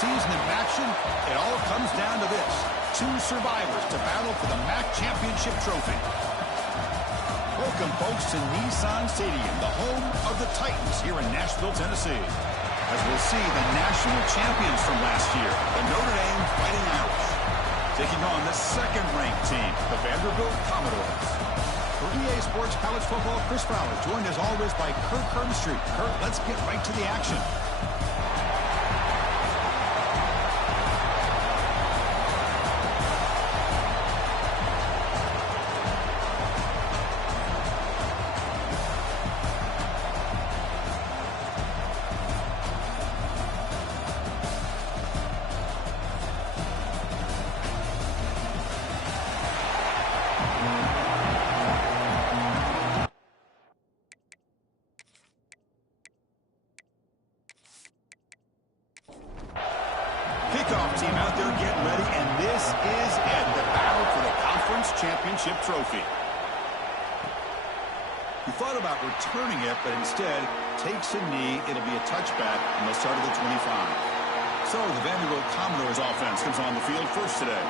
season in action, it all comes down to this. Two survivors to battle for the MAC championship trophy. Welcome, folks, to Nissan Stadium, the home of the Titans here in Nashville, Tennessee. As we'll see the national champions from last year, the Notre Dame Fighting Irish, taking on the second-ranked team, the Vanderbilt Commodores. For EA Sports College Football, Chris Fowler, joined as always by Kurt Herbstreit. Kurt, let's get right to the action. Kickoff team out there getting ready, and this is it, the battle for the conference championship trophy. He thought about returning it, but instead takes a knee. It'll be a touchback, and they'll start at the 25. So the Vanderbilt Commodores offense comes on the field first today.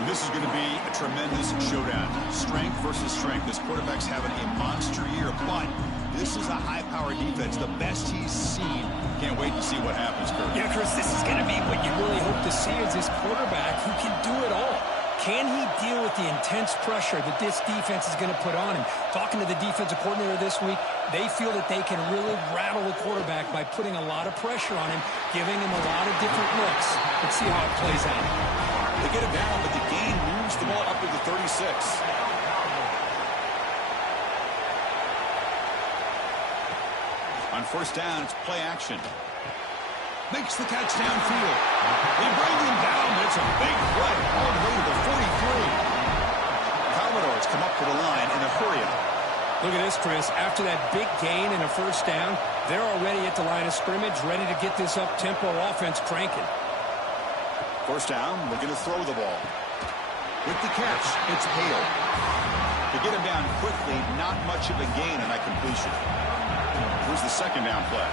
And this is going to be a tremendous showdown. Strength versus strength. This quarterback's having a monster year, but this is a high-powered defense, the best he's seen. Can't wait to see what happens, Kurt. Yeah, Chris, this is going to be what you really hope to see is this quarterback who can do it all. Can he deal with the intense pressure that this defense is going to put on him? Talking to the defensive coordinator this week, they feel that they can really rattle the quarterback by putting a lot of pressure on him, giving him a lot of different looks. Let's see how it plays out. They get him down, but the gain moves the ball up to the 36. On first down, it's play action. Makes the catch downfield. They bring him down, but it's a big play all the way to the 43. Commodores come up to the line in a hurry up. Look at this, Chris. After that big gain and a first down, they're already at the line of scrimmage, ready to get this up-tempo offense cranking. First down, we're going to throw the ball. With the catch, it's Hale. To get him down quickly, not much of a gain on that completion. Here's the second down play.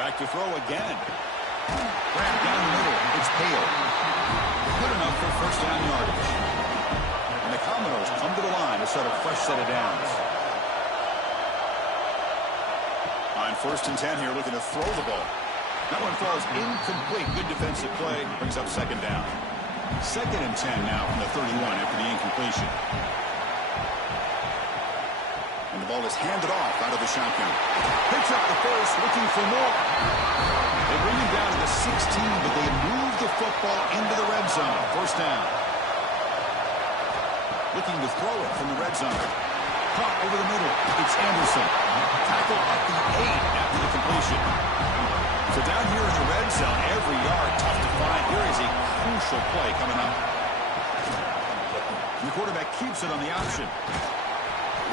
Back to throw again. Grab down the middle. It's Hale. Good enough for first down yardage. And the Commodores come to the line to start a fresh set of downs. On first and 10 here, looking to throw the ball. That one falls incomplete. Good defensive play. Brings up second down. Second and 10 now from the 31 after the incompletion. And the ball is handed off out of the shotgun. Picks up the first, looking for more. They bring him down to the 16, but they move the football into the red zone. First down. Looking to throw it from the red zone. Caught over the middle. It's Anderson. Tackled at the 8 after the completion. So down here in the red zone, every yard tough to find. Here is a crucial play coming up. And the quarterback keeps it on the option.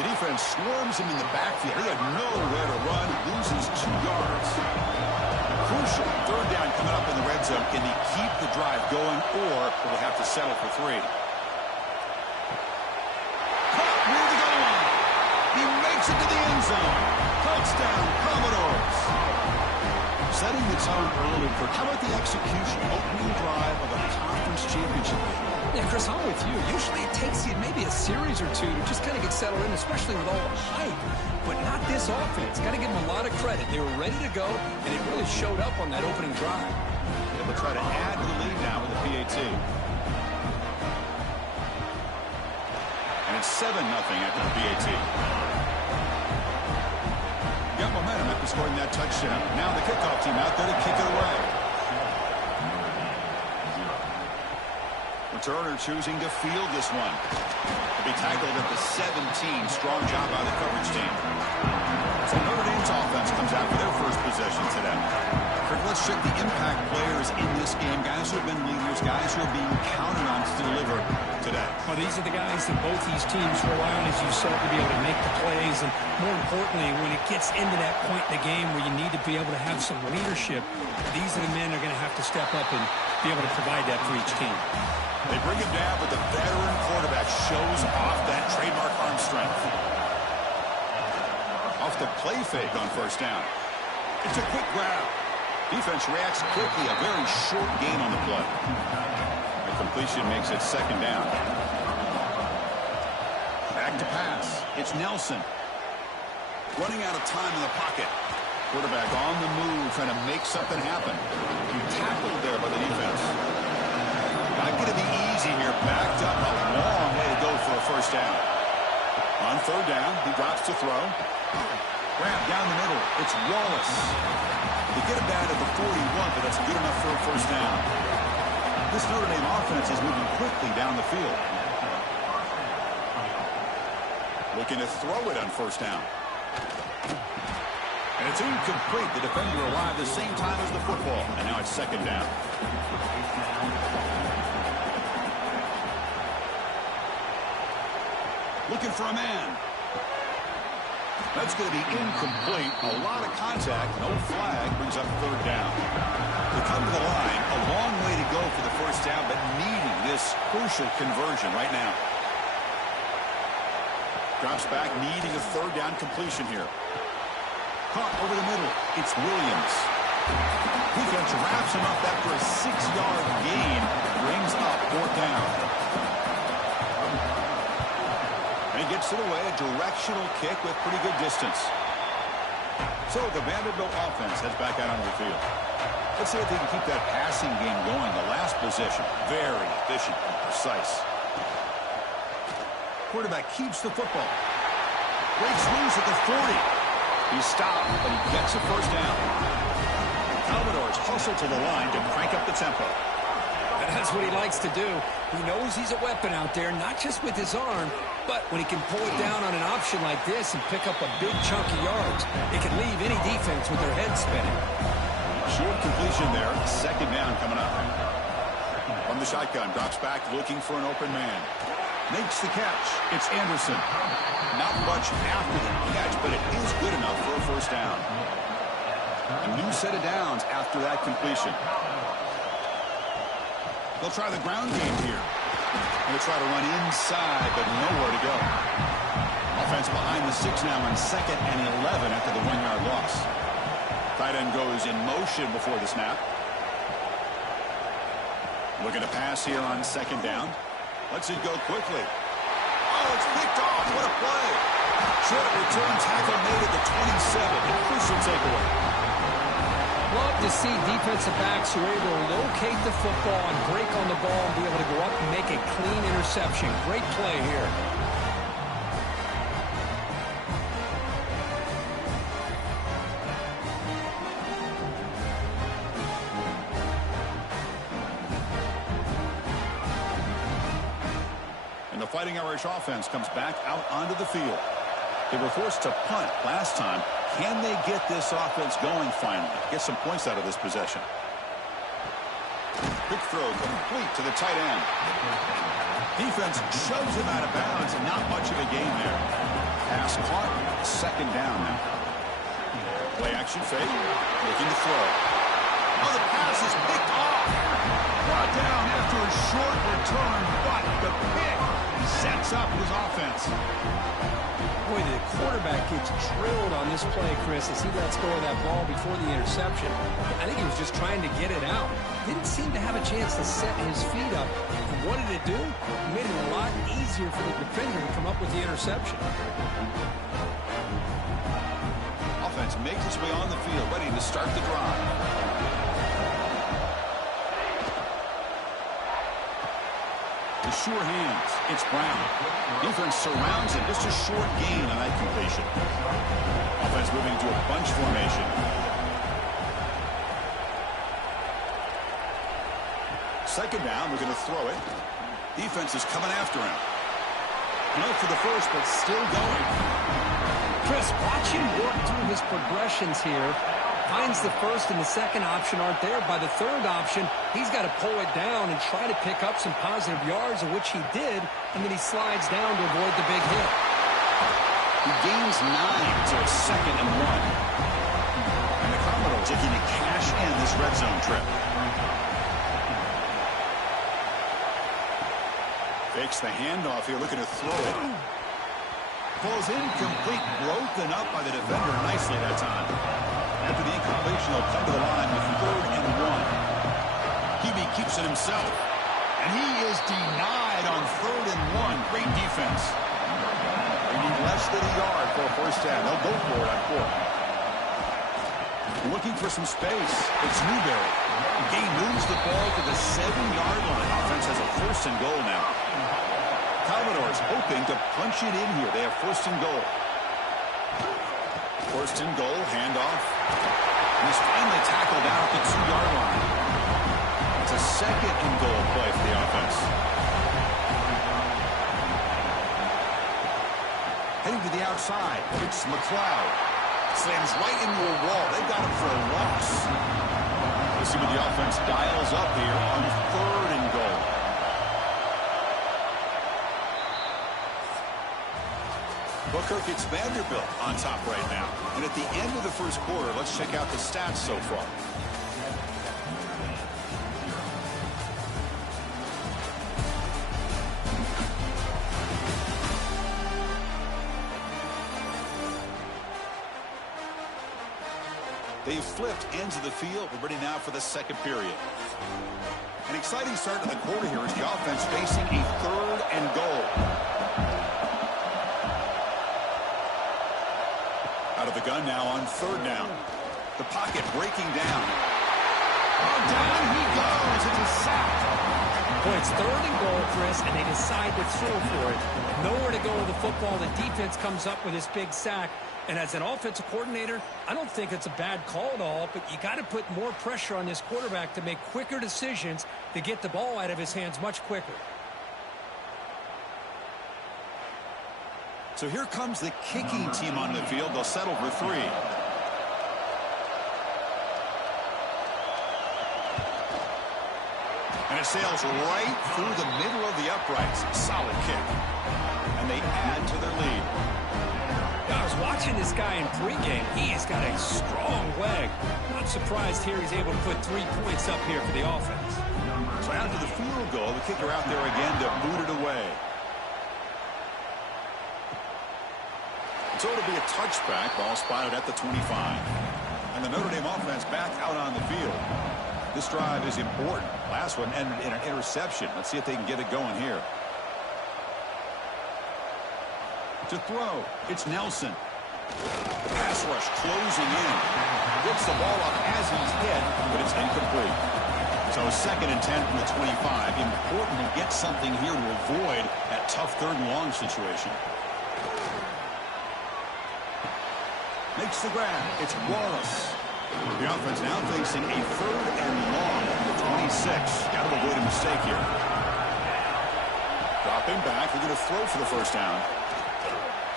The defense swarms him in the backfield. He had nowhere to run, loses 2 yards. Crucial third down coming up in the red zone. Can he keep the drive going, or will he have to settle for 3? Caught near the goal line. He makes it to the end zone. Touchdown, Commodores. Setting the tone early. How about the execution, opening drive of a conference championship game? Yeah, Chris, I'm with you. Usually it takes you maybe a series or two to just kind of get settled in, especially with all the hype. But not this offense. Got to give them a lot of credit. They were ready to go, and it really showed up on that opening drive. They'll try to add to the lead now with the PAT. And it's 7-0 after the PAT. Got momentum after scoring that touchdown. Now the kickoff team out there to kick it away. Returner choosing to field this one. To be tackled at the 17. Strong job by the coverage team. So Notre Dame's offense comes out for their first possession today. Kirk, let's check the impact players in this game. Guys who have been leaders, guys who are being counted on to deliver today. Well, these are the guys that both these teams rely on, as you said, to be able to make the plays. And more importantly, when it gets into that point in the game where you need to be able to have some leadership, these are the men that are going to have to step up and be able to provide that for each team. They bring him down, but the veteran quarterback shows off that trademark arm strength. Off the play fake on first down. It's a quick grab. Defense reacts quickly. A very short gain on the play. The completion makes it second down. Back to pass. It's Nelson. Running out of time in the pocket. Quarterback on the move, trying to make something happen. Tackled there by the defense. Not going to be easy here. Backed up. A long way to go for a first down. On third down, he drops to throw. Grab down the middle. It's Wallace. They get him down at the 41, but that's good enough for a first down. This Notre Dame offense is moving quickly down the field. Looking to throw it on first down. And it's incomplete. The defender arrived the same time as the football. And now it's second down. Looking for a man. That's going to be incomplete. A lot of contact. No flag. Brings up third down. They come to the line. A long way to go for the first down, but needing this crucial conversion right now. Drops back, needing a third down completion here. Caught over the middle. It's Williams. Defense wraps him up after a 6-yard gain. Brings up fourth down. And he gets it away. A directional kick with pretty good distance. So the Vanderbilt offense heads back out onto the field. Let's see if they can keep that passing game going. The last possession, very efficient and precise. Quarterback keeps the football. Breaks loose at the 40. He's stopped, but he gets a first down. Commodores hustle to the line to crank up the tempo. And that's what he likes to do. He knows he's a weapon out there, not just with his arm, but when he can pull it down on an option like this and pick up a big chunk of yards, it can leave any defense with their head spinning. Short completion there. Second down coming up. From the shotgun, drops back looking for an open man. Makes the catch. It's Anderson. Not much after the catch, but it is good enough for a first down. A new set of downs after that completion. They'll try the ground game here. They'll try to run inside, but nowhere to go. Offense behind the 6 now on 2nd and 11 after the 1-yard loss. Tight end goes in motion before the snap. Looking to pass here on 2nd down. Lets it go quickly. Oh, it's picked off. What a play. Short return tackle made at the 27. A crucial takeaway. Love to see defensive backs who are able to locate the football and break on the ball and be able to go up and make a clean interception. Great play here. And the Fighting Irish offense comes back out onto the field. They were forced to punt last time. Can they get this offense going finally? Get some points out of this possession. Quick throw complete to the tight end. Defense shoves him out of bounds, and not much of a gain there. Pass caught. Second down now. Play action fake. Looking to throw. Oh, the pass is picked off. Brought down after a short return, but the pick sets up his offense. Boy, the quarterback gets drilled on this play, Chris, as he lets go of that ball before the interception. I think he was just trying to get it out. Didn't seem to have a chance to set his feet up. And what did it do? It made it a lot easier for the defender to come up with the interception. Offense makes its way on the field, ready to start the drive. The sure hands. It's Brown. Defense surrounds him. Just a short gain on that completion. Offense moving into a bunch formation. Second down. We're going to throw it. Defense is coming after him. No for the first, but still going. Chris, watch him work through his progressions here. Finds the first and the second option aren't there. By the third option, he's got to pull it down and try to pick up some positive yards, of which he did, and then he slides down to avoid the big hit. He gains 9, so it's 2nd and 1. And the Commodores looking to cash in this red zone trip. Fakes the handoff here, looking to throw it. Falls incomplete, broken up by the defender nicely that time. After the incompletion, they'll come to the line with 3rd and 1. QB keeps it himself. And he is denied on 3rd and 1. Great defense. They need less than a yard for a first down. They'll go for it on 4th. Looking for some space. It's Newberry. Gain moves the ball to the 7-yard line. Offense has a 1st and goal now. Commodores hoping to punch it in here. They have 1st and goal. 1st and goal, handoff. He's finally tackled out at the 2-yard line. It's a 2nd and goal play for the offense. Heading to the outside, it's McLeod. Slams right into a wall. They've got him for a loss. Let's see what the offense dials up here on 3rd and goal. Booker gets Vanderbilt on top right now. And at the end of the first quarter, let's check out the stats so far. They've flipped ends of the field. We're ready now for the 2nd period. An exciting start to the quarter here as the offense facing a 3rd and goal. Out of the gun now on 3rd down. The pocket breaking down. Oh, down he goes. It's a sack. Boy, it's 3rd and goal, Chris, and they decide to throw for it. Nowhere to go with the football. The defense comes up with this big sack. And as an offensive coordinator, I don't think it's a bad call at all, but you got to put more pressure on this quarterback to make quicker decisions to get the ball out of his hands much quicker. So here comes the kicking team on the field. They'll settle for 3. And it sails right through the middle of the uprights. Solid kick. And they add to their lead. I was watching this guy in pregame. He has got a strong leg. Not surprised here he's able to put 3 points up here for the offense. So after the field goal, the kicker out there again to boot it away. So it'll be a touchback. Ball spotted at the 25. And the Notre Dame offense back out on the field. This drive is important. Last one ended in an interception. Let's see if they can get it going here. To throw, it's Nelson. Pass rush closing in. Gets the ball up as he's hit, but it's incomplete. So 2nd and 10 from the 25. Important to get something here to avoid that tough 3rd and long situation. Makes the grab. It's Wallace. The offense now facing a 3rd and long from the 26. Got to avoid a mistake here. Dropping back. They're going to throw for the first down.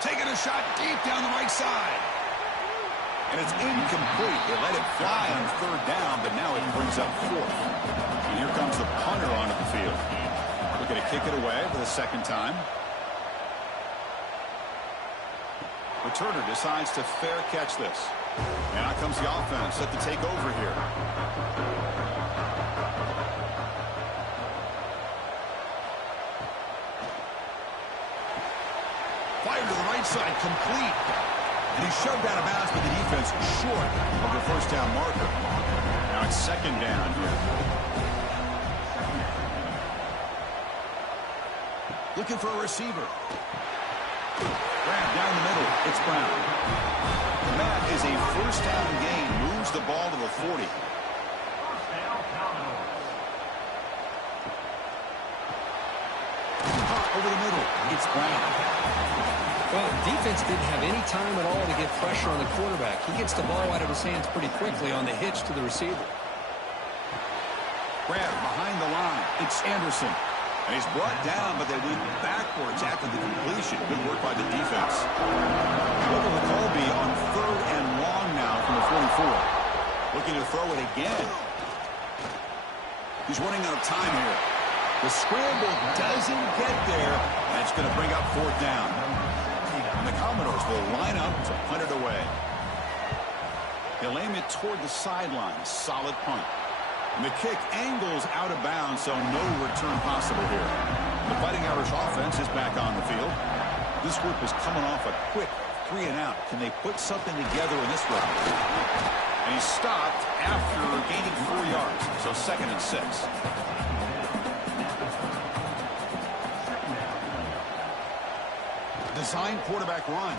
Taking a shot deep down the right side. And it's incomplete. They let it fly on 3rd down, but now it brings up 4th. And here comes the punter onto the field. Looking to kick it away for the 2nd time. Returner decides to fair catch this. And out comes the offense set to take over here. Fired to the right side, complete. And he's shoved out of bounds by the defense short of the first down marker. Now it's 2nd down here. Looking for a receiver. Grab down the middle. It's Brown. And that is a first down gain. Moves the ball to the 40. Over the middle. It's Brown. Well, defense didn't have any time at all to get pressure on the quarterback. He gets the ball out of his hands pretty quickly on the hitch to the receiver. Grab behind the line. It's Anderson. And he's brought down, but they went backwards after the completion. Good work by the defense. What will the call be on 3rd and long now from the 44? Looking to throw it again. He's running out of time here. The scramble doesn't get there, and it's going to bring up 4th down. And the Commodores will line up to punt it away. He'll aim it toward the sideline. Solid punt. And the kick angles out of bounds, so no return possible here. The Fighting Irish offense is back on the field. This group is coming off a quick 3 and out. Can they put something together in this round? And he's stopped after gaining 4 yards. So 2nd and 6. Design quarterback run.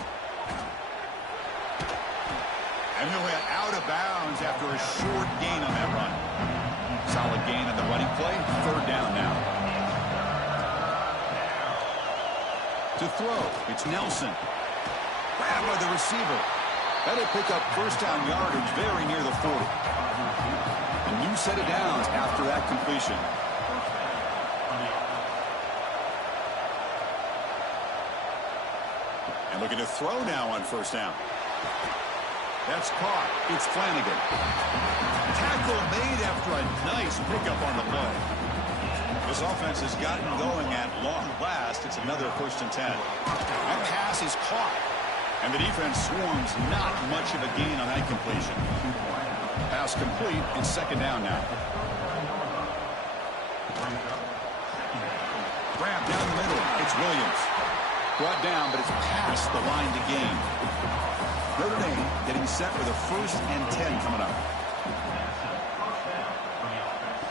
And he'll hit out of bounds after a short gain on that run. Solid gain on the running play. 3rd down now. To throw, it's Nelson. Grabbed by the receiver. That'll pick up 1st down yardage very near the 40. A new set of downs after that completion. And looking to throw now on 1st down. That's caught. It's Flanagan. Tackle made after a nice pickup on the play. This offense has gotten going at long last. It's another 1st and 10. That pass is caught. And the defense swarms. Not much of a gain on that completion. Pass complete and 2nd down now. Grab down the middle. It's Williams. Brought down, but it's past the line to gain. Notre Dame getting set with a 1st and 10 coming up.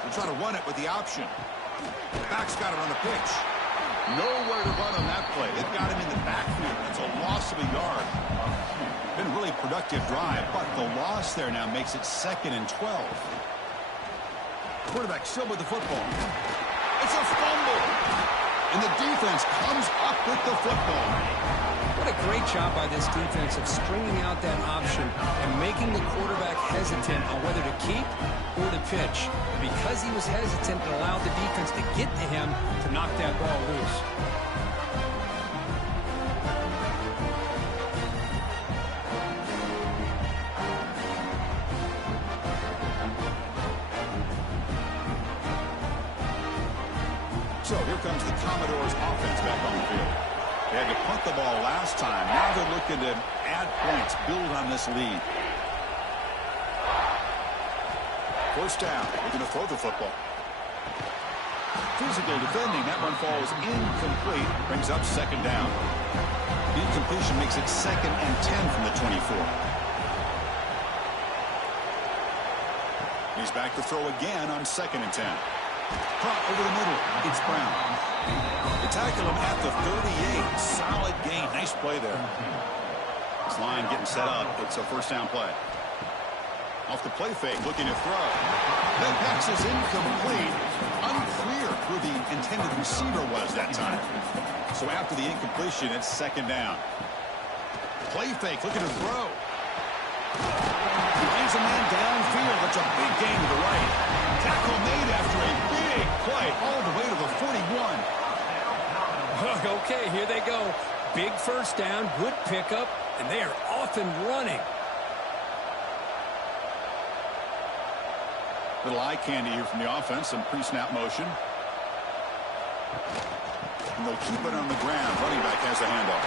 They're trying to run it with the option. The back's got it on the pitch. Nowhere to run on that play. They've got him in the backfield. It's a loss of a yard. Been a really productive drive, but the loss there now makes it 2nd and 12. Quarterback still with the football. It's a fumble. And the defense comes up with the football. What a great job by this defense of stringing out that option and making the quarterback hesitant on whether to keep or to pitch. Because he was hesitant, it allowed the defense to get to him to knock that ball loose. So here comes the Commodores offense back on the field. They had to punt the ball last time. Now they're looking to add points, build on this lead. 1st down. They're going to throw the football. Physical defending. That one falls incomplete. Brings up 2nd down. The incompletion makes it 2nd and 10 from the 24. He's back to throw again on 2nd and 10. Caught over the middle. It's Brown. They tackle him at the 38. Solid gain. Nice play there. This line getting set up. It's a 1st down play. Off the play fake, looking to throw. That pass is incomplete. Unclear who the intended receiver was that time. So after the incompletion, it's 2nd down. Play fake, looking to throw. He lays a man downfield. That's a big gain to the right. Tackle made after a big play all the way to the 41. Okay, here they go. Big 1st down, good pickup, and they are off and running. Little eye candy here from the offense. Some pre-snap motion. And they'll keep it on the ground. Running back has the handoff.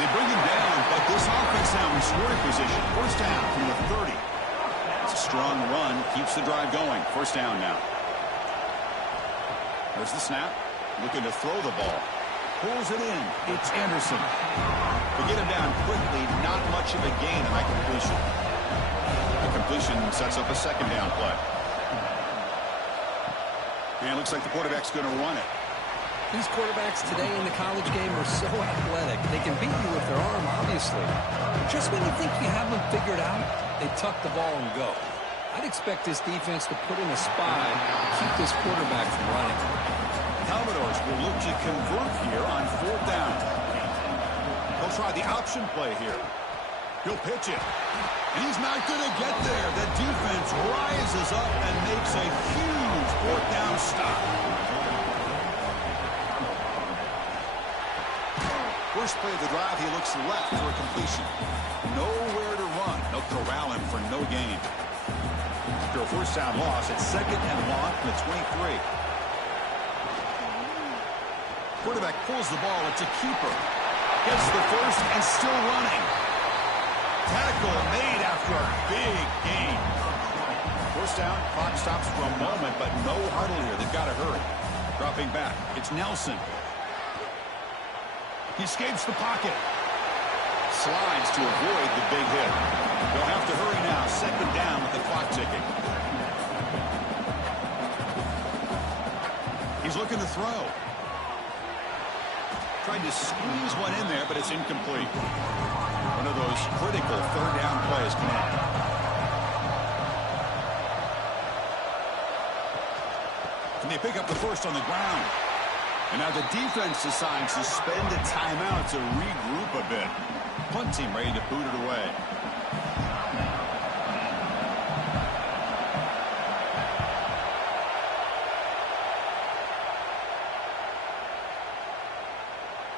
They bring him down, but this offense now in scoring position. 1st down from the 30. It's a strong run. Keeps the drive going. 1st down now. There's the snap. Looking to throw the ball. Pulls it in. It's Anderson. To get him down quickly, not much of a gain on that completion. The completion sets up a 2nd down play. And it looks like the quarterback's going to run it. These quarterbacks today in the college game are so athletic. They can beat you with their arm, obviously. Just when you think you have them figured out, they tuck the ball and go. I'd expect this defense to put in a spy and keep this quarterback from running. Commodores will look to convert here on 4th down. They'll try the option play here. He'll pitch it. And he's not going to get there. The defense rises up and makes a huge 4th down stop. First play of the drive, he looks left for a completion. Nowhere to run. They'll corral him for no gain. After a 1st down loss, it's 2nd and long from the 23. Quarterback pulls the ball. It's a keeper. Gets the 1st and still running. Tackle made after a big gain. 1st down. Clock stops for a moment, but no huddle here. They've got to hurry. Dropping back. It's Nelson. He escapes the pocket. Slides to avoid the big hit. They'll have to hurry now. Second down with the clock ticking. He's looking to throw. Tried to squeeze one in there, but it's incomplete. One of those critical third down plays come up. And they pick up the first on the ground. And now the defense decides to spend a timeout to regroup a bit. Punt team ready to boot it away.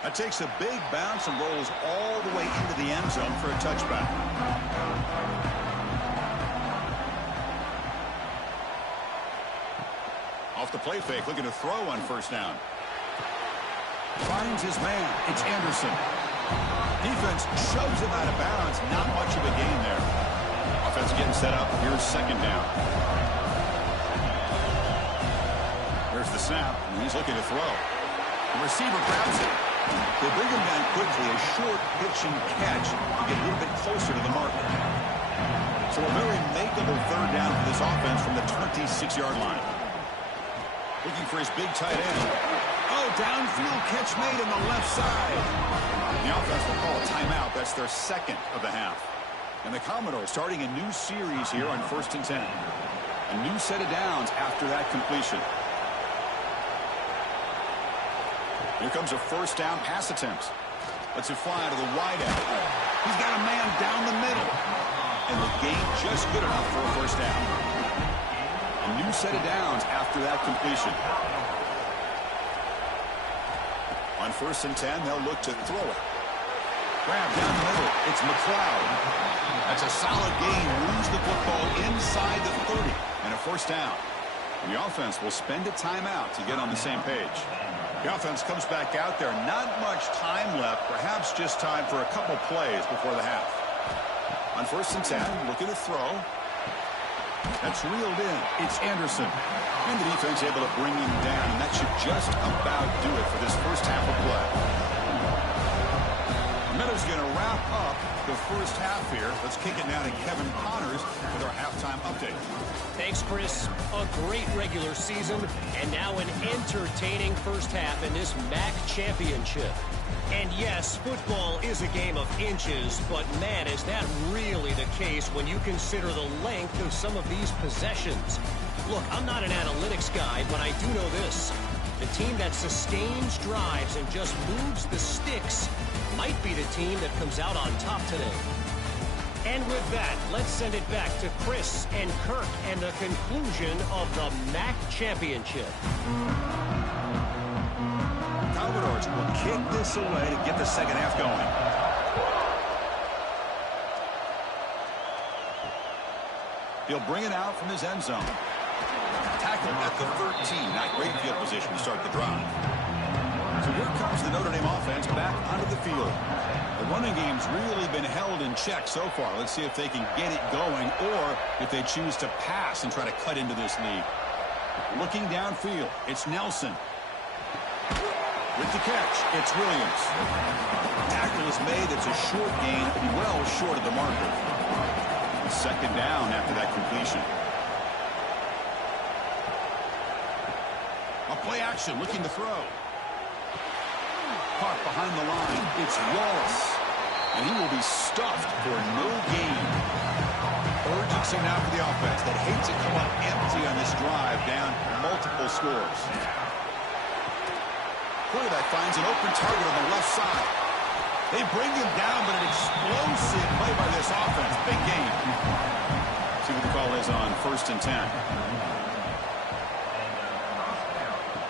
That takes a big bounce and rolls all the way into the end zone for a touchback. Off the play fake, looking to throw on first down. Finds his man. It's Anderson. Defense shoves him out of bounds. Not much of a gain there. Offense getting set up. Here's second down. There's the snap, and he's looking to throw. The receiver grabs it. They bring him down quickly. A short pitch and catch to get a little bit closer to the marker. So a very makeable third down for this offense from the 26-yard line. Looking for his big tight end. Oh, downfield catch made on the left side. The offense will call a timeout. That's their second of the half. And the Commodores starting a new series here on 1st and 10. A new set of downs after that completion. Here comes a first down pass attempt. Lets it fly to the wide end. He's got a man down the middle. And the gain just good enough for a first down. A new set of downs after that completion. On 1st and 10, they'll look to throw it. Grab down the middle. It's McLeod. That's a solid gain. Moves the football inside the 30. And a first down. The offense will spend a timeout to get on the same page. The offense comes back out there. Not much time left. Perhaps just time for a couple plays before the half. On 1st and 10, looking to throw. That's reeled in. It's Anderson. And the defense able to bring him down. And that should just about do it for this first half of play. Miller's going to wrap up the first half here. Let's kick it now to Kevin Connors with our halftime update. Thanks, Chris. A great regular season and now an entertaining first half in this MAC championship. And yes, football is a game of inches, but man, is that really the case when you consider the length of some of these possessions. Look, I'm not an analytics guy, but I do know this. The team that sustains drives and just moves the sticks might be the team that comes out on top today. And with that, let's send it back to Chris and Kirk and the conclusion of the MAC championship. Commodores will kick this away to get the second half going. He'll bring it out from his end zone. Tackled at the 13. Not great field position to start the drive. So here comes the Notre Dame offense back onto the field. The running game's really been held in check so far. Let's see if they can get it going or if they choose to pass and try to cut into this lead. Looking downfield, it's Nelson. With the catch, it's Williams. Tackle is made. It's a short gain, well short of the marker. Second down after that completion. A play action, looking to throw. Caught behind the line. It's Wallace. And he will be stuffed for no gain. Urgency now for the offense that hates to come up empty on this drive, down multiple scores. Quarterback finds an open target on the left side. They bring him down, but an explosive play by this offense. Big game. See what the call is on 1st and 10.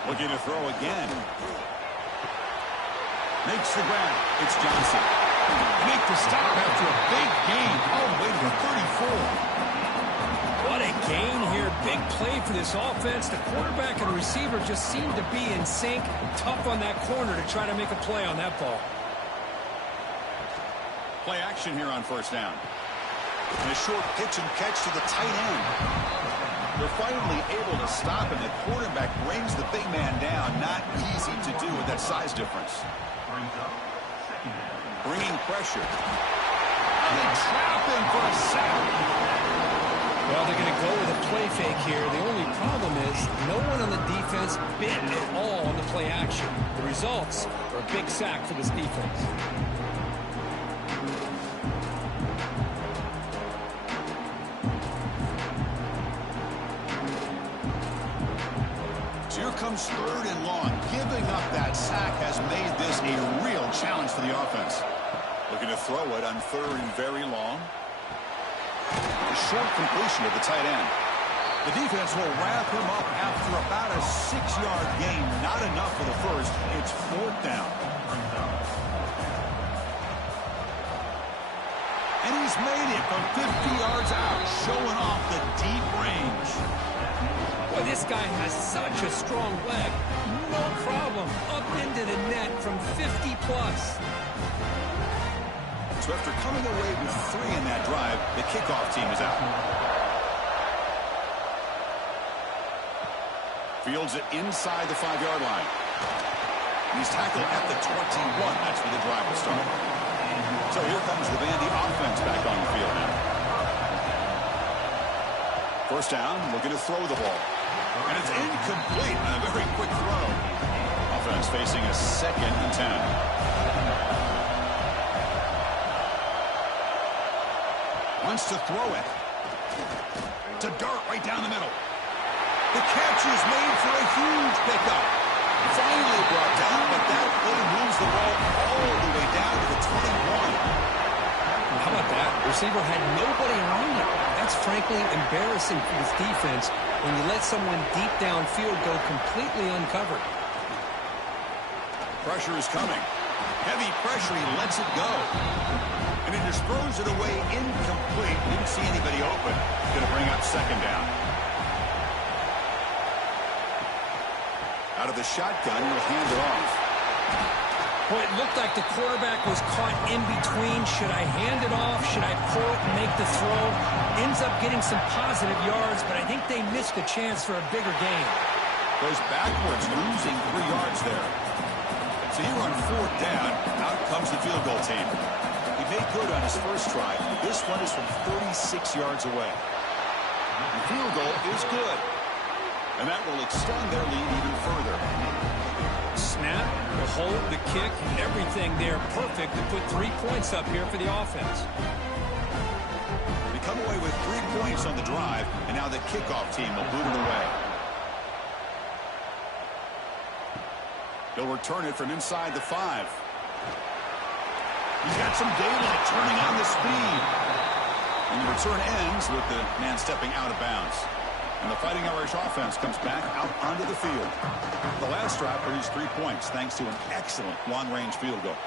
Looking to throw again. Makes the grab. It's Johnson. Make the stop after a big gain all the way to the 34. What a gain here. Big play for this offense. The quarterback and receiver just seem to be in sync. Tough on that corner to try to make a play on that ball. Play action here on 1st down. And a short pitch and catch to the tight end. They're finally able to stop, and the quarterback brings the big man down. Not easy to do with that size difference. Bringing pressure. And they trap him for a sack. Well, they're going to go with a play fake here. The only problem is no one on the defense bit at all on the play action. The results are a big sack for this defense. So here comes 3rd and long. Giving up that sack has made this a real challenge for the offense. Looking to throw it on 3rd and very long. A short completion of the tight end. The defense will wrap him up after about a 6-yard gain. Not enough for the first. It's 4th down. And he's made it from 50 yards out, showing off the deep range. Boy, this guy has such a strong leg. No problem. Up into the net from 50-plus. So after coming away with 3 in that drive, the kickoff team is out. Fields it inside the 5-yard line. He's tackled at the 21. That's where the drive will start. So here comes the Vandy offense back on the field now. First down, looking to throw the ball. And it's incomplete on a very quick throw. Offense facing a 2nd and 10. Wants to throw it. To Dart right down the middle. The catch is made for a huge pickup. Finally brought down, but that play moves the ball all the way down to the 21. How about that? The receiver had nobody around him. That's frankly embarrassing for this defense when you let someone deep downfield go completely uncovered. Pressure is coming. Heavy pressure, he lets it go. And he just throws it away incomplete. Didn't see anybody open. Going to bring up 2nd down. Out of the shotgun, he'll hand it off. Boy, it looked like the quarterback was caught in between. Should I hand it off? Should I pull it and make the throw? Ends up getting some positive yards, but I think they missed a chance for a bigger gain. Goes backwards, losing 3 yards there. So here on 4th down, out comes the field goal team. He made good on his first try. This one is from 36 yards away. The field goal is good. And that will extend their lead even further. Snap, the hold, the kick, everything there perfect to put 3 points up here for the offense. They come away with 3 points on the drive, and now the kickoff team will boot it away. He'll return it from inside the 5. He's got some daylight turning on the speed. And the return ends with the man stepping out of bounds. And the Fighting Irish offense comes back out onto the field. The last drive produced 3 points thanks to an excellent long-range field goal.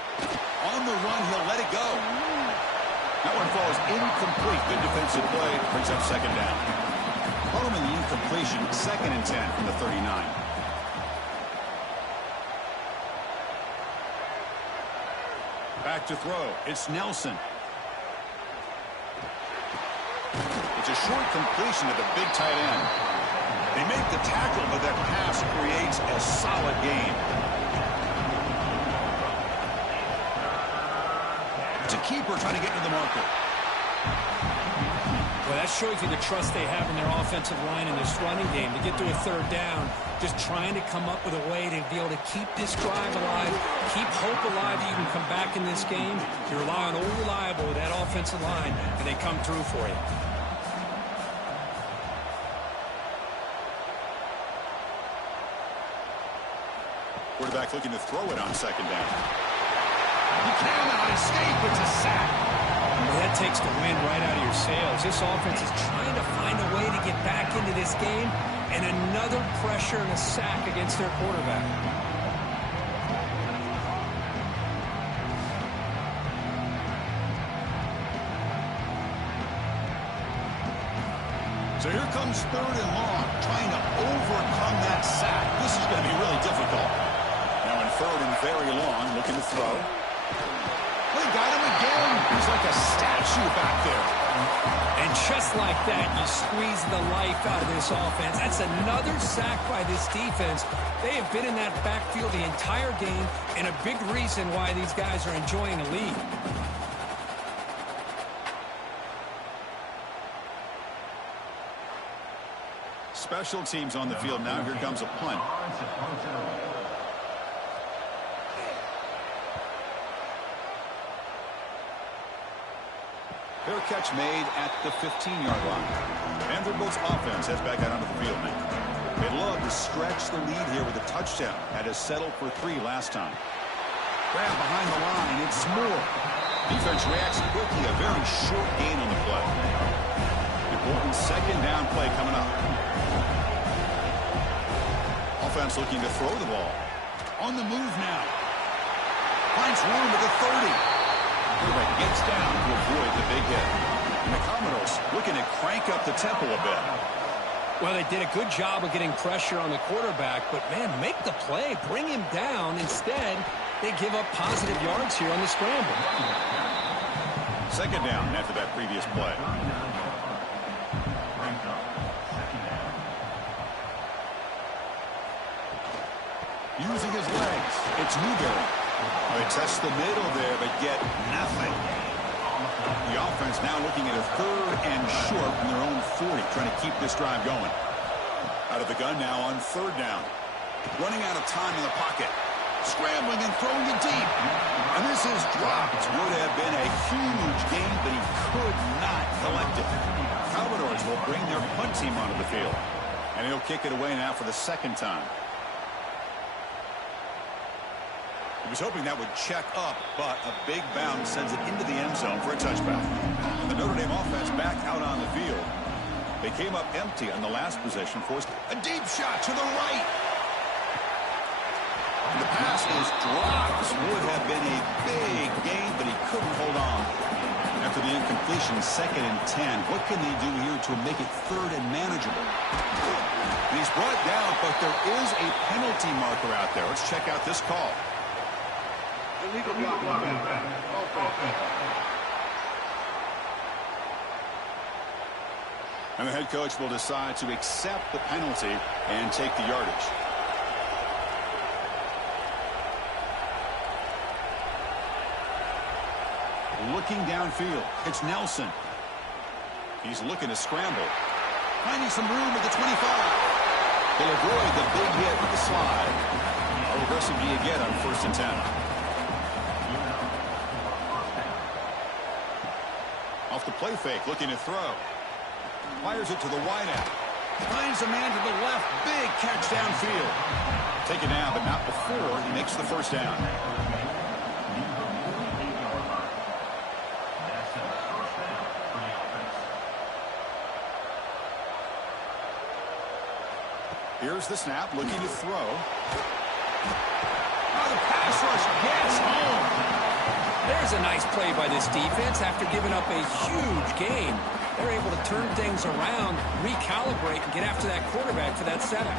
On the run, he'll let it go. That one falls incomplete. Good defensive play. Brings up 2nd down. Following the incompletion, 2nd and 10 from the 39. Back to throw. It's Nelson. It's a short completion to the big tight end. They make the tackle, but that pass creates a solid gain. It's a keeper trying to get to the marker. Well, that shows you the trust they have in their offensive line in this running game. To get to a 3rd down, just trying to come up with a way to be able to keep this drive alive, keep hope alive that you can come back in this game. You rely on Old Reliable with that offensive line, and they come through for you. Quarterback looking to throw it on 2nd down. He cannot escape. It's a sack. Well, that takes the wind right out of your sails. This offense is trying to find a way to get back into this game, and another pressure and a sack against their quarterback. So here comes 3rd and long, trying to overcome that sack. This is going to be really difficult. Now in 3rd and very long, looking to throw. They got him again. He's like a statue back there. And just like that, you squeeze the life out of this offense. That's another sack by this defense. They have been in that backfield the entire game, and a big reason why these guys are enjoying a lead. Special teams on the field now. Here comes a punt. Fair catch made at the 15-yard line. Vanderbilt's offense heads back out onto the field now. They love to stretch the lead here with a touchdown. Had to settle for 3 last time. Grab behind the line. It's Moore. Defense reacts quickly. A very short gain on the play. Important second down play coming up. Offense looking to throw the ball. On the move now. Finds room at the 30. Quarterback gets down to avoid the big hit. And the Commodores looking to crank up the tempo a bit. Well, they did a good job of getting pressure on the quarterback, but, man, make the play. Bring him down. Instead, they give up positive yards here on the scramble. Second down after that previous play. Using his legs, it's Newberry. They test the middle there, but get nothing. The offense now looking at a 3rd and short from their own 40, trying to keep this drive going. Out of the gun now on 3rd down. Running out of time in the pocket. Scrambling and throwing it deep. And this is dropped. Would have been a huge gain, but he could not collect it. Commodores will bring their punt team onto the field. And he'll kick it away now for the 2nd time. He was hoping that would check up, but a big bounce sends it into the end zone for a touchback. And the Notre Dame offense back out on the field. They came up empty on the last possession, forced a deep shot to the right. And the pass is dropped. Would have been a big gain, but he couldn't hold on. After the incompletion, 2nd and 10. What can they do here to make it 3rd and manageable? And he's brought down, but there is a penalty marker out there. Let's check out this call. Illegal block. And the head coach will decide to accept the penalty and take the yardage. Looking downfield, it's Nelson. He's looking to scramble. Finding some room at the 25. He'll avoid the big hit with the slide. How aggressive do you get on 1st and 10? Off the play fake, looking to throw. Fires it to the wide end. Finds a man to the left. Big catch downfield. Taken down, but not before he makes the 1st down. Here's the snap, looking to throw. Oh, the pass rush gets home. There's a nice play by this defense after giving up a huge gain. They're able to turn things around, recalibrate, and get after that quarterback for that setup.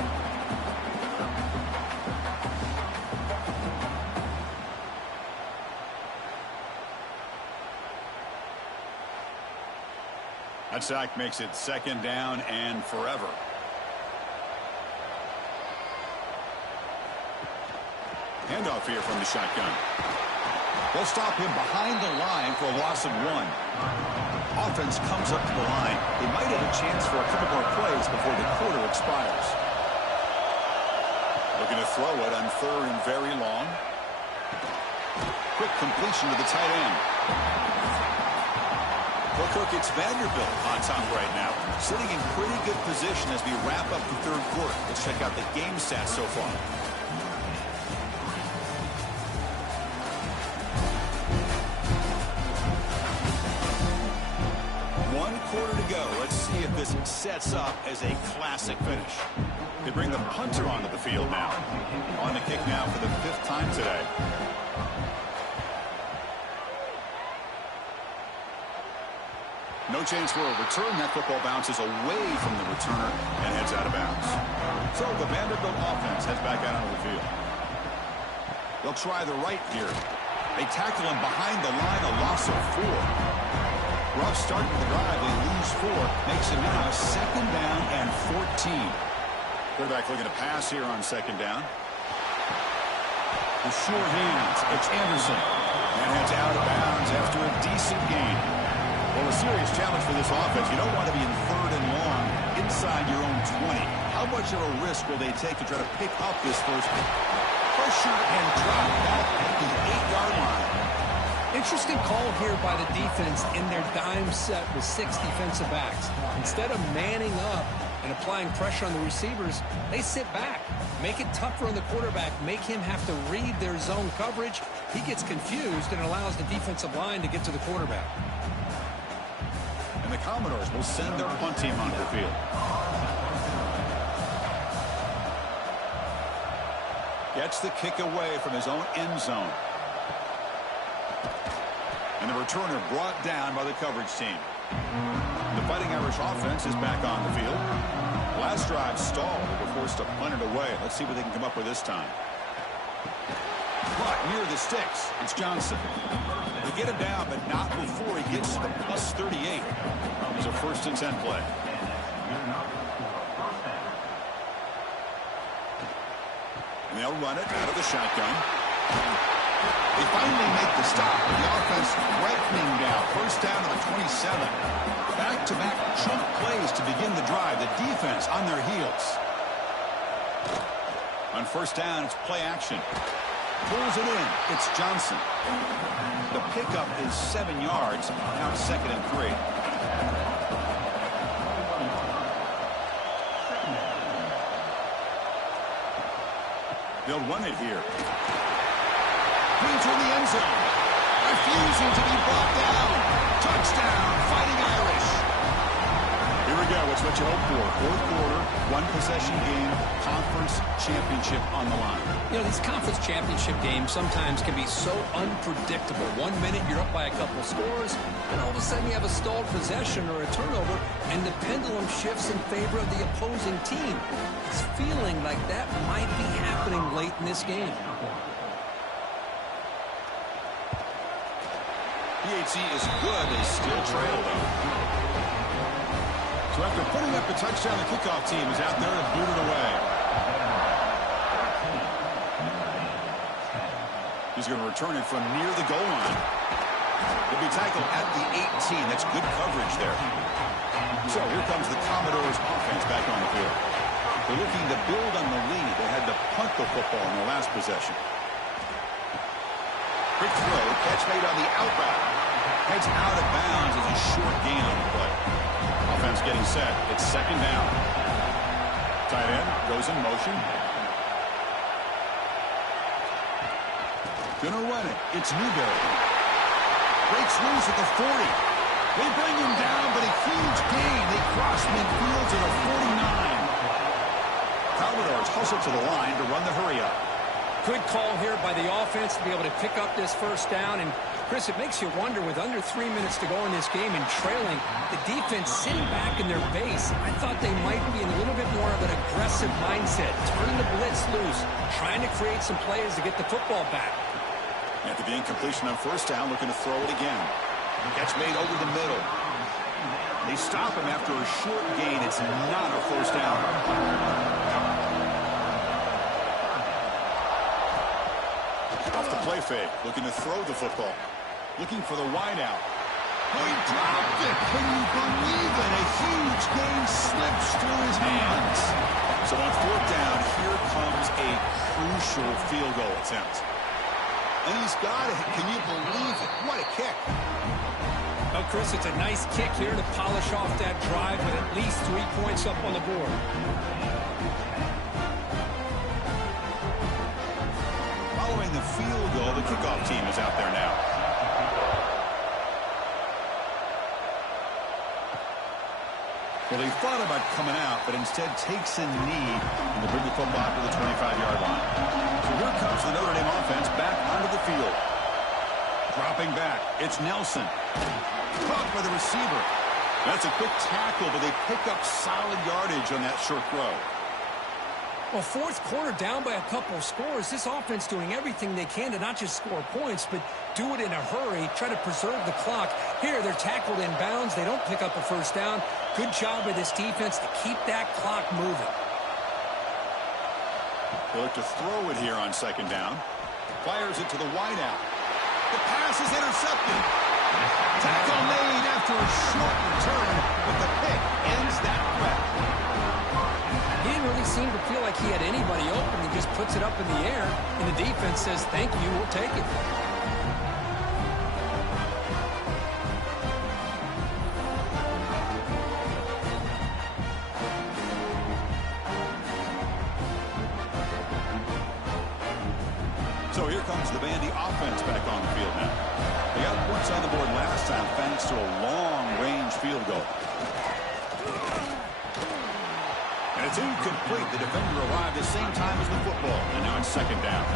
That sack makes it 2nd down and forever. Handoff here from the shotgun. They'll stop him behind the line for a loss of 1. Offense comes up to the line. They might have a chance for a couple more plays before the quarter expires. Looking to throw it on 3rd and very long. Quick completion to the tight end. Well, Cook, it's Vanderbilt on top right now. Sitting in pretty good position as we wrap up the 3rd quarter. Let's check out the game stats so far. Quarter to go. Let's see if this sets up as a classic finish. They bring the punter onto the field now. On the kick now for the 5th time today. No chance for a return. That football bounces away from the returner and heads out of bounds. So the Vanderbilt offense heads back out onto the field. They'll try the right here. They tackle him behind the line, a loss of 4. Rough start to the drive. They lose 4. Makes it now 2nd down and 14. Quarterback looking to pass here on 2nd down. The sure hands. It's Anderson. And heads out of bounds after a decent gain. Well, a serious challenge for this offense. You don't want to be in 3rd and long inside your own 20. How much of a risk will they take to try to pick up this first pressure and drop back at the 8-yard line? Interesting call here by the defense in their dime set with 6 defensive backs. Instead of manning up and applying pressure on the receivers, they sit back, make it tougher on the quarterback, make him have to read their zone coverage. He gets confused and allows the defensive line to get to the quarterback. And the Commodores will send their punt team onto the field. Gets the kick away from his own end zone. And the returner brought down by the coverage team. The Fighting Irish offense is back on the field. Last drive stalled. They were forced to punt it away. Let's see what they can come up with this time. But near the sticks, it's Johnson. They get him down, but not before he gets to the plus 38. It's a 1st and 10 play. And they'll run it out of the shotgun. They finally make the stop. The offense threatening down. 1st down to the 27. Back-to-back chunk plays to begin the drive. The defense on their heels. On 1st down, it's play action. Pulls it in. It's Johnson. The pickup is 7 yards. Now it's 2nd and 3. They'll run it here. Into the end zone. Refusing to be brought down. Touchdown, Fighting Irish. Here we go. It's what you hope for. 4th quarter, 1-possession game, conference championship on the line. You know, these conference championship games sometimes can be so unpredictable. 1 minute you're up by a couple scores, and all of a sudden you have a stalled possession or a turnover, and the pendulum shifts in favor of the opposing team. It's feeling like that might be happening late in this game. PHC is good. They still trail, though. So after putting up the touchdown, the kickoff team is out there to boot it away. He's going to return it from near the goal line. He'll be tackled at the 18. That's good coverage there. So here comes the Commodores offense back on the field. They're looking to build on the lead. They had to punt the football in their last possession. Quick throw, catch made on the out route. Heads out of bounds as a short gain on the play. Offense getting set. It's 2nd down. Tight end goes in motion. Gonna run it. It's Newberry. Breaks loose at the 40. They bring him down, but a huge gain. They cross midfield to the 49. Commodores hustle to the line to run the hurry up. Good call here by the offense to be able to pick up this 1st down. And, Chris, it makes you wonder, with under 3 minutes to go in this game and trailing, the defense sitting back in their base. I thought they might be in a little bit more of an aggressive mindset, turning the blitz loose, trying to create some plays to get the football back. After the incompletion on 1st down, looking to throw it again. Catch made over the middle. They stop him after a short gain. It's not a 1st down. Off the play fake, looking to throw the football. Looking for the wide out. Oh, he dropped it. Can you believe it? A huge gain slips through his hands. So on 4th down, here comes a crucial field goal attempt. And he's got it. Can you believe it? What a kick. Well, Chris, it's a nice kick here to polish off that drive with at least 3 points up on the board. Following the field goal, the kickoff team is out there now. Well, he thought about coming out, but instead takes a knee and to bring the football out to the 25-yard line. So here comes the Notre Dame offense back onto the field. Dropping back, it's Nelson. Caught by the receiver. That's a quick tackle, but they pick up solid yardage on that short throw. Well, fourth quarter down by a couple of scores. This offense doing everything they can to not just score points, but do it in a hurry, try to preserve the clock. Here, they're tackled in bounds. They don't pick up a first down. Good job by this defense to keep that clock moving. They look to throw it here on second down. Fires it to the wideout. The pass is intercepted. Tackle made after a short return, but the pick ends that threat. He didn't really seem to feel like he had anybody open. He just puts it up in the air, and the defense says, thank you, we'll take it. So here comes the Vandy offense back on the field now. They got points on the board last time thanks to a long-range field goal. And it's incomplete. The defender arrived the same time as the football, and now it's second down.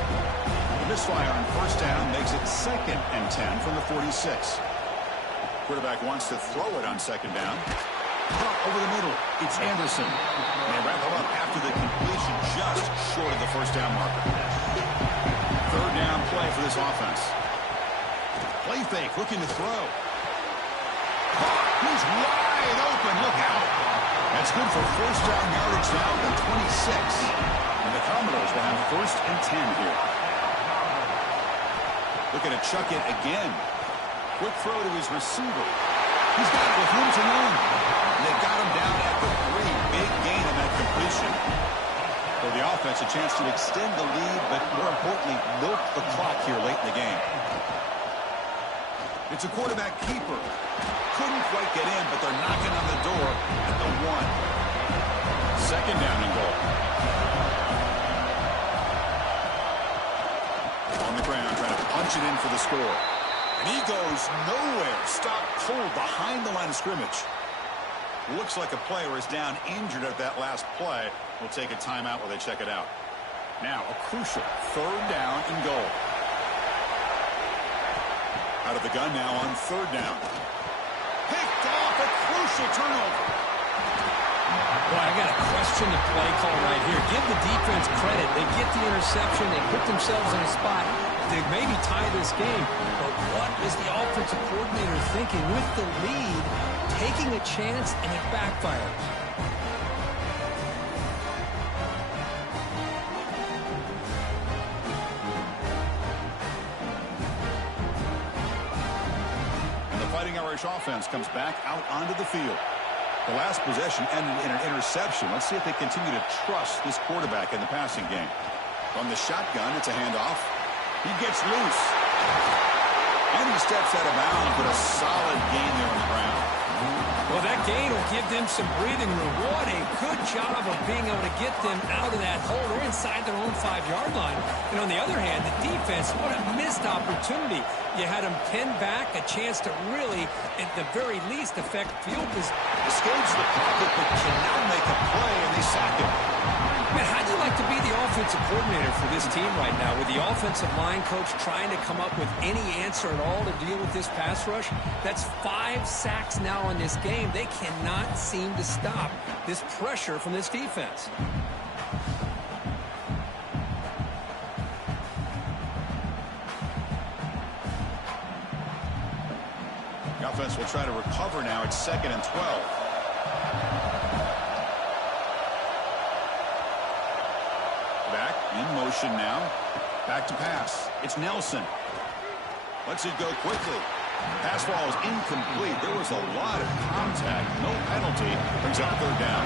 The misfire on first down makes it 2nd and 10 from the 46. Quarterback wants to throw it on second down. Caught over the middle. It's Anderson. And they wrap him up after the completion just short of the first down marker. Third down play for this offense. Play fake, looking to throw. He's wide open. Look out. That's good for first down yardage now at the 26. And the Commodores will have 1st and 10 here. Looking to chuck it again. Quick throw to his receiver. He's got it with room to run. And they got him down at the 3. Big gain on that completion. For the offense, a chance to extend the lead, but more importantly, milk the clock here late in the game. It's a quarterback keeper. Couldn't quite get in, but they're knocking on the door at the 1. Second down and goal. On the ground, trying to punch it in for the score. And he goes nowhere. Stop cold behind the line of scrimmage. Looks like a player is down injured at that last play. We'll take a timeout while they check it out. Now, a crucial third down and goal. Out of the gun now on third down. Picked off, a crucial turnover. Boy, I got to question the play call right here. Give the defense credit. They get the interception. They put themselves in a spot to maybe tie this game. But what was the offensive coordinator thinking with the lead, taking a chance, and it backfires? Fighting Irish offense comes back out onto the field. The last possession ended in an interception. Let's see if they continue to trust this quarterback in the passing game. From the shotgun, it's a handoff. He gets loose. And he steps out of bounds, but a solid gain there on the ground. Well, that gain will give them some breathing room. What a good job of being able to get them out of that hole. They're inside their own 5-yard line. And on the other hand, the defense, what a missed opportunity. You had them pinned back, a chance to really, at the very least, affect field position. Escapes the pocket, but cannot make a play, and they sack him. Man, how'd you like to be the offensive coordinator for this team right now, with the offensive line coach trying to come up with any answer at all to deal with this pass rush? That's 5 sacks now in this game. They cannot seem to stop this pressure from this defense. The offense will try to recover now. It's 2nd and 12. Back in motion now. Back to pass. It's Nelson. Lets it go quickly. Pass ball is incomplete. There was a lot of contact. No penalty. Brings up third down.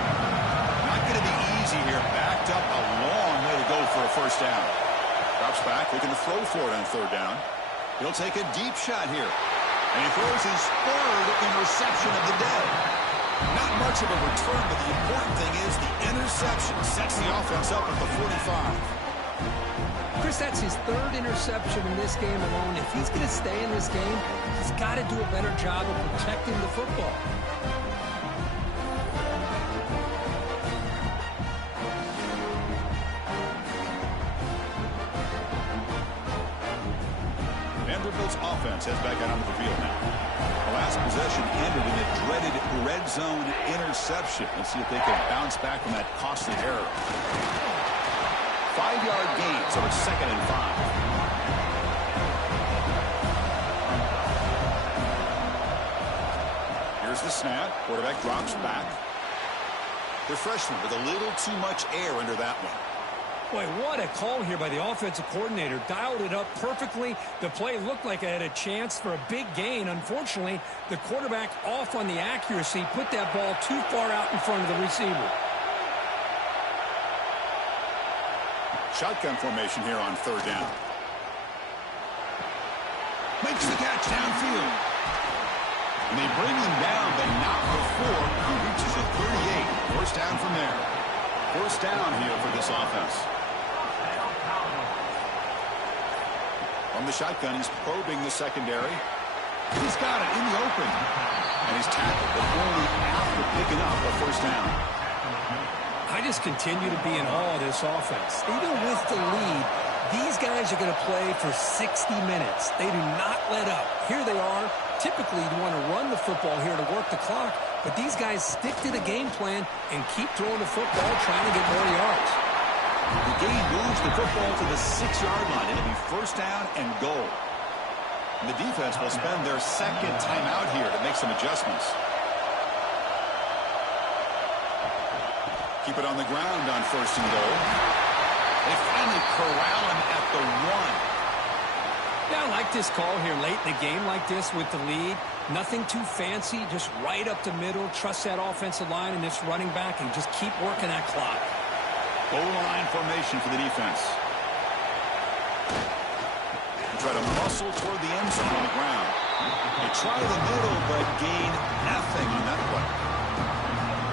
Not going to be easy here. Backed up a long way to go for a first down. Drops back, looking to throw for it on third down. He'll take a deep shot here. And he throws his 3rd interception of the day. Not much of a return, but the important thing is the interception sets the offense up at the 45. Chris, that's his 3rd interception in this game alone. If he's going to stay in this game, he's got to do a better job of protecting the football. Vanderbilt's offense heads back out onto the field now. The last possession ended in a dreaded red zone interception. Let's see if they can bounce back from that costly error. 5-yard gain, so it's 2nd and 5. Here's the snap. Quarterback drops back. The freshman with a little too much air under that one. Boy, what a call here by the offensive coordinator. Dialed it up perfectly. The play looked like it had a chance for a big gain. Unfortunately, the quarterback off on the accuracy, put that ball too far out in front of the receiver. Shotgun formation here on 3rd down. Makes the catch downfield. And they bring him down, but not before he reaches a 38. 1st down from there. 1st down here for this offense. From the shotgun, he's probing the secondary. He's got it in the open. And he's tackled, but only after picking up a 1st down. I just continue to be in awe of this offense. Even with the lead, these guys are going to play for 60 minutes. They do not let up. Here they are. Typically, you want to run the football here to work the clock, but these guys stick to the game plan and keep throwing the football, trying to get more yards. The game moves the football to the 6-yard line. It'll be 1st down and goal. And the defense will spend their 2nd timeout here to make some adjustments. Keep it on the ground on 1st and goal. They finally corral him at the 1. Yeah, I like this call here late in the game like this with the lead. Nothing too fancy, just right up the middle. Trust that offensive line and this running back and just keep working that clock. Goal line formation for the defense. They try to muscle toward the end zone on the ground. They try the middle, but gain nothing on that play.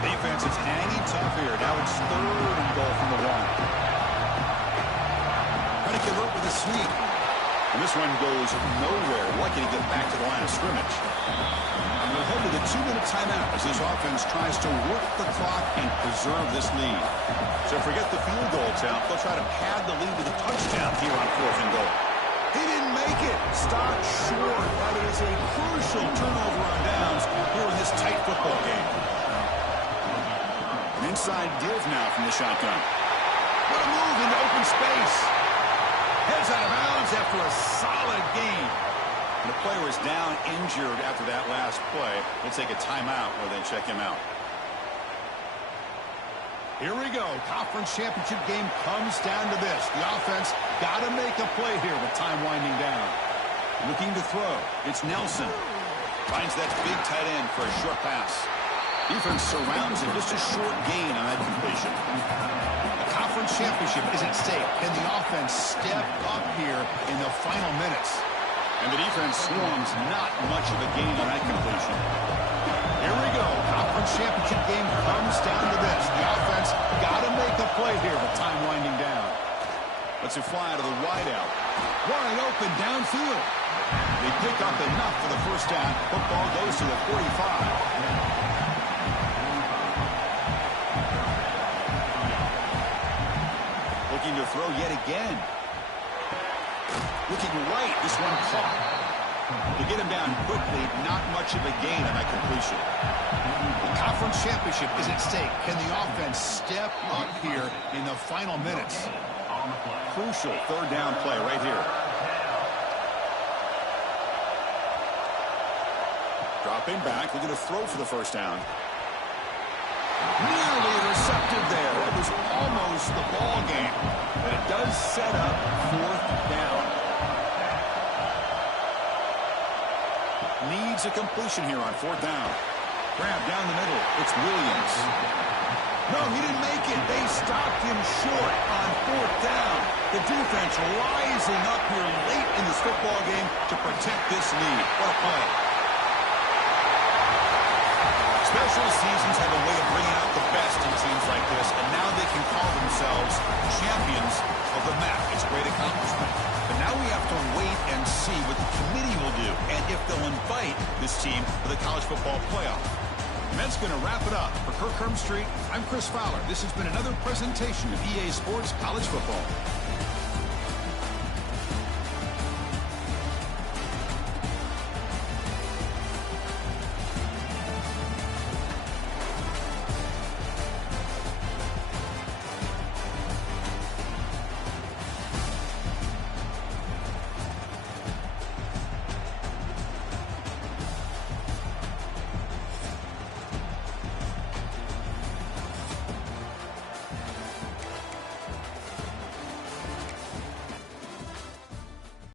Defense is hanging tough here. Now it's 3rd and goal from the 1. Trying to convert with a sweep. And this one goes nowhere. Lucky to get back to the line of scrimmage. And we'll head to the 2-minute timeout as this offense tries to work the clock and preserve this lead. So forget the field goal attempt. They'll try to pad the lead with a touchdown here on 4th and goal. He didn't make it. Stopped short. That is a crucial turnover on downs here in this tight football game. An inside give now from the shotgun. What a move into open space. Heads out of bounds after a solid gain. And the player is down injured after that last play. We'll take a timeout where they check him out. Here we go. Conference championship game comes down to this. The offense got to make a play here with time winding down. Looking to throw. It's Nelson. Finds that big tight end for a short pass. Defense surrounds him. Just a short gain on that completion. The conference championship is at stake. Can the offense step up here in the final minutes? And the defense swarms. Not much of a gain on that completion. Here we go. Conference championship game comes down to this. The offense got to make a play here with time winding down. Let's it fly to the wideout. Wide open downfield. They pick up enough for the 1st down. Football goes to the 45. Looking to throw yet again. Looking right. This one caught. To get him down quickly, not much of a gain on that completion. The conference championship is at stake. Can the offense step up here in the final minutes? Crucial 3rd down play right here. Dropping back, looking to throw for the 1st down. Nearly intercepted there. That was almost the ball game. But it does set up 4th down. Needs a completion here on 4th down. Grab down the middle. It's Williams. No, he didn't make it. They stopped him short on 4th down. The defense rising up here late in this football game to protect this lead. What a play. Special seasons have a way of bringing out the best in teams like this, and now they can call themselves champions of the MAC. It's a great accomplishment. But now we have to wait and see what the committee will do, and if they'll invite this team to the college football playoff. And that's going to wrap it up. For Kirk Hermstreet, I'm Chris Fowler. This has been another presentation of EA Sports College Football.